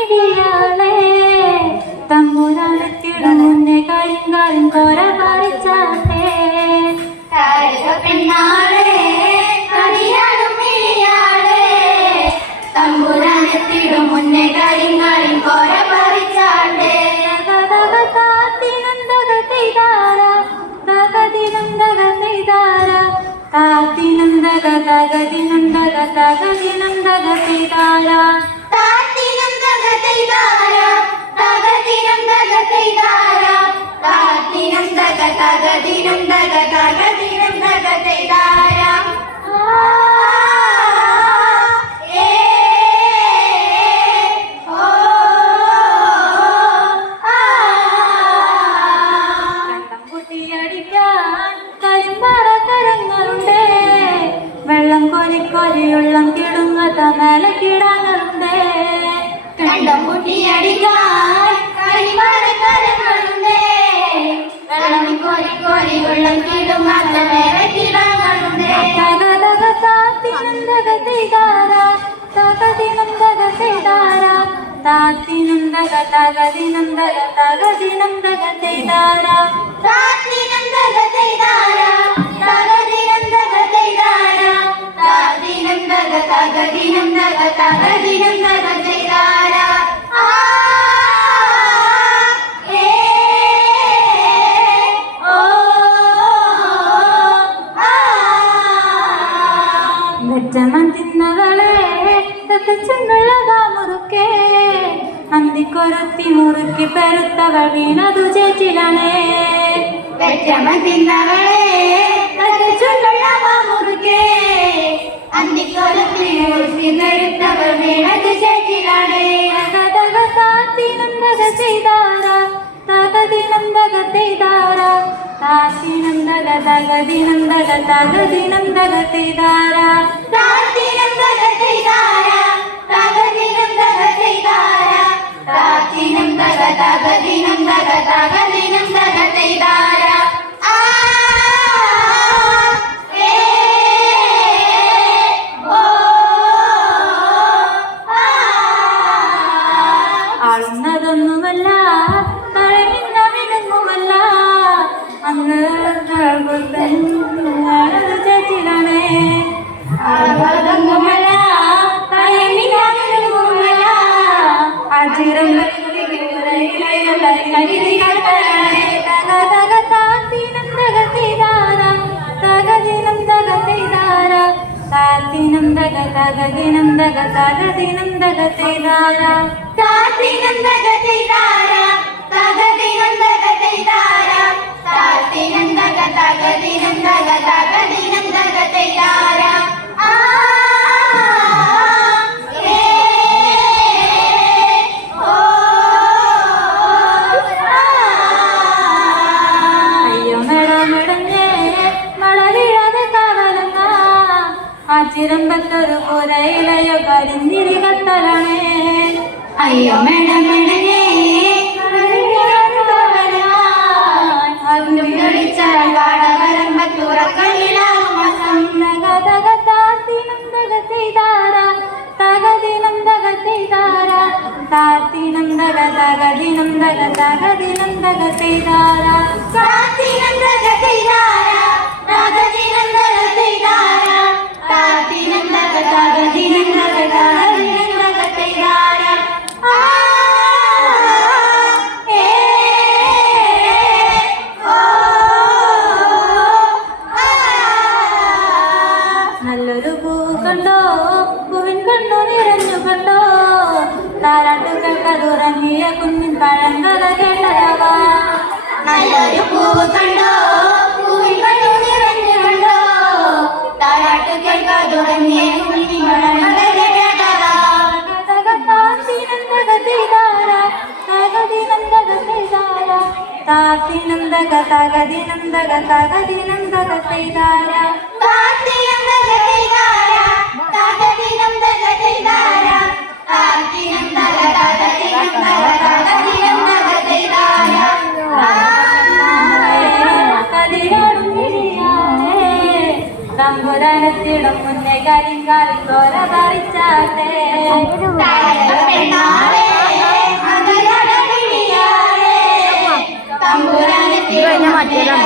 മിഴിയാളെ തമ്പുരാനെത്തിടും മുന്നേ കാര്യം കോര പറിച്ചാട്ടെ പെണ്ണാളെ കളിയാടും മിഴിയാളെ തമ്പുരാനെത്തിടും മുന്നേ കാര്യം കോര പറിച്ചാട്ടെ താത്തിനന്തക ചെയ്താര തകതിനന്തക ചെയ്താര താത്തിനന്തക തകതിനന്തക തകതിനന്തക ചെയ്താര താത്തിനന്തക ചെയ്താര തകതിനന്തക ചെയ്താര താത്തിനന്തക തകതിനന്തക തകതിനന്തക ചെയ്താര വെള്ളം കോരിക്കോരിയുള്ളം കിടുങ്ങത്ത മേലെ കിടാങ്ങളുണ്ട് കണ്ടം കുട്ടിയടിക്കാൻ കരിമരക്കരങ്ങളുണ്ട് വെള്ളം കോരിക്കോരിയുള്ളം കിടുങ്ങത്ത മേലെ കിടാങ്ങളുണ്ട് തകതക താത്തിനന്തക ചെയ്താര തകതിനന്തക ചെയ്താര താത്തിനന്തക തകതിനന്തക തകതിനന്തക ചെയ്താര താത്തിനന്തക ചെയ്താര തകതിനന്തക ചെയ്താര താത്തിനന്തക തകതിനന്തക തകതിനന്തക ചെയ്താര വെച്ചമൻ തിന്നവളെ തത്തിച്ചുള്ള മുറുക്കെ അന്തിക്കൊരുത്തി മുറുക്കി പെരുത്തവൾ വീണതു ചേച്ചിലാണേ വെച്ചമൻ തിന്നവളെ തത്തിച്ചുള്ള മുറുക്കെ അന്തിക്കൊരുത്തി മുറുക്കി പെരുത്തവൾ വീണതു ചേച്ചിലാണേ താത്തിനന്തക ചെയ്താര തകതിനന്തക ചെയ്താര താത്തിനന്തക തകതിനന്തക തകതിനന്തക ചെയ്താര താത്തിനന്തക ചെയ്താര തകതിനന്തക ചെയ്താര താത്തിനന്തക തകതിനന്തക തകതിനന്തക ചെയ്താര ആളുന്നതൊന്നുമല്ല തഴമിന്ന വിടുങ്ങുമല്ല അന്ന് ചേച്ചിലാണേ ആളുന്നതൊന്നുമല്ല തഴമിന്ന വിടുങ്ങുമല്ല ആചിരം താത്തിനന്തക ചെയ്താര തകതിനന്തക ചെയ്താര താത്തിനന്തക തകതിനന്തക തകതിനന്തക ചെയ്താര താത്തിനന്തക ചെയ്താര തകതിനന്തക ചെയ്താര താത്തിനന്തക തകതിനന്തക തകതിനന്തക ചെയ്താര അയ്യോ മെടമെടഞ്ഞേ മഴ വീഴാതെ കാവലങ്ങ ആചിരമ്പത്തൊരു പുരയിലയോ കരിന്തിരി കത്തലാണേ അയ്യോ മെടമെടഞ്ഞേ താത്തിനന്തക തകതിനന്തക തകതിനന്തക ചെയ്താര താത്തിനന്തക ചെയ്താര തകതിനന്തക ചെയ്താര താത്തിനന്തക തകതിനന്തക തകതിനന്തക ചെയ്താര നല്ലൊരു പൂ കണ്ടോ പൂവിൻ കണ്ടു നിറഞ്ഞു കണ്ടോ താരാട്ടുകൾക്കതുറങ്ങിയ കുഞ്ഞിൻ പഴങ്കഥ കേട്ടരവാ നല്ലൊരു പൂവ് കണ്ടോ പൂവിൻ കണ്ടു നിറഞ്ഞു കണ്ടോ താരാട്ടുകൾക്കതുറങ്ങിയ കുഞ്ഞിൻ പഴങ്കഥ കേട്ടരവാ താത്തിനന്തക ചെയ്താര തകതിനന്തക ചെയ്താര താത്തിനന്തക തകതിനന്തക തകതിനന്തക ചെയ്താര താത്തിനന്തക ചെയ്താര തകതിനന്തക ചെയ്താര താത്തിനന്തക തകതിനന്തക തകതിനന്തക ചെയ്താര കതിരാടും മിഴിയാളെ തമ്പുരാനെത്തിടും മുന്നേ കരിങ്കാലിൽ കോര പറിച്ചാട്ടെ പെണ്ണാളെ മാറ്റിയതാണ്